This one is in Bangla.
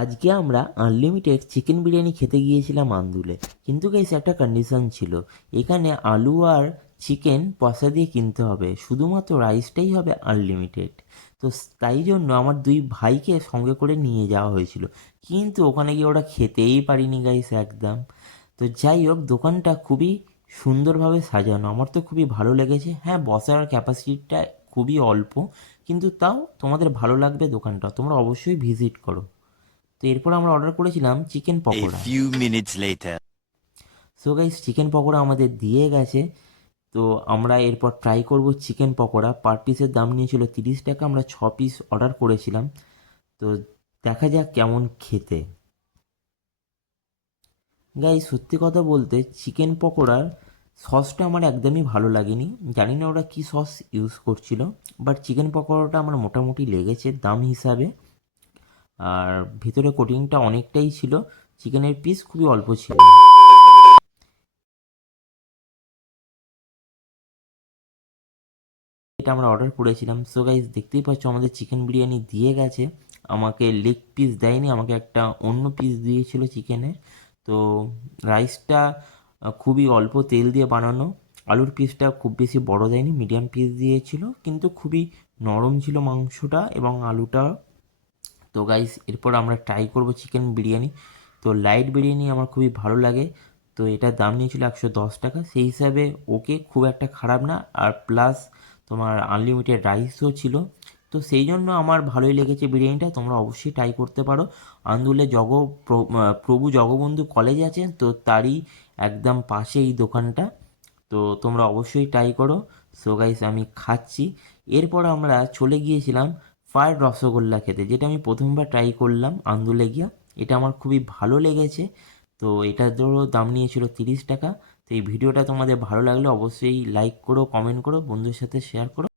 আজকে আমরা আনলিমিটেড চিকেন বিরিয়ানি খেতে গিয়েছিলাম আন্দুলে। কিন্তু গাইস একটা কন্ডিশন ছিল, এখানে আলু আর চিকেন পয়সা দিয়ে কিনতে হবে, শুধুমাত্র রাইসটাই হবে আনলিমিটেড। তো তাই জন্য আমার দুই ভাইকে সঙ্গে করে নিয়ে যাওয়া হয়েছিল, কিন্তু ওখানে গিয়ে ওরা খেতেই পারিনি গাইস একদম। তো যাই হোক, দোকানটা খুবই সুন্দরভাবে সাজানো, আমার তো খুবই ভালো লেগেছে। হ্যাঁ, বসার ক্যাপাসিটিটা খুবই অল্প, কিন্তু তাও তোমাদের ভালো লাগবে দোকানটা, তোমরা অবশ্যই ভিজিট করো। তো এরপর আমরা অর্ডার করেছিলাম chicken A pakora. few minutes later. So guys, chicken pakora আমাদের দিয়ে গেছে। তো আমরা এরপর ট্রাই করব চিকেন পকোড়া। পার পিসের দাম নিয়েছিল 30 টাকা, আমরা 6 পিস অর্ডার করেছিলাম। তো দেখা যাক কেমন খেতে। গাইস, সত্যি কথা বলতে চিকেন পকোড়ার সসটা আমার একদমই ভালো লাগেনি, জানি না ওরা কী সস ইউজ করছিল। বাট চিকেন পকোড়াটা আমার মোটামুটি লেগেছে দাম হিসাবে। আর ভিতরে কোটিংটা অনেকটাই ছিল, চিকেনের পিস খুবই অল্প ছিল। এটা আমরা অর্ডার করেছিলাম। সো গাইস, দেখতেই পাচ্ছ আমাদের চিকেন বিরিয়ানি দিয়ে গেছে। আমাকে লেগ পিস দেয়নি, আমাকে একটা অন্য পিস দিয়েছিল চিকেনের। তো রাইসটা খুবই অল্প তেল দিয়ে বানানো। আলুর পিসটা খুব বেশি বড় দেয়নি, মিডিয়াম পিস দিয়েছিল, কিন্তু খুবই নরম ছিল মাংসটা এবং আলুটা। তো গাইস, এরপর আমরা ট্রাই করব চিকেন বিরিয়ানি। তো লাইট বিরিয়ানি আমার খুবই ভালো লাগে। তো এটার দাম নিয়েছিল 110 টাকা, সেই হিসাবে ওকে, খুব একটা খারাপ না। আর প্লাস তোমার আনলিমিটেড রাইসও ছিল। তো সেই জন্য আমার ভালোই লেগেছে বিরিয়ানিটা, তোমরা অবশ্যই ট্রাই করতে পারো। আন্দুলে প্রভু জগবন্ধু কলেজ আছে, তো তারই একদম পাশে এই দোকানটা। তো তোমরা অবশ্যই ট্রাই করো। সো গাইস, আমি খাচ্ছি। এরপর আমরা চলে গিয়েছিলাম ফ্রায়েড রসগোল্লা খেতে, যেটা আমি প্রথমবার ট্রাই করলাম আন্দুলে গিয়া। এটা আমার খুবই ভালো লেগেছে। তো এটারও দাম নিয়েছিল 30 টাকা। তো এই ভিডিওটা তোমাদের ভালো লাগলে অবশ্যই লাইক করো, কমেন্ট করো, বন্ধুদের সাথে শেয়ার করো।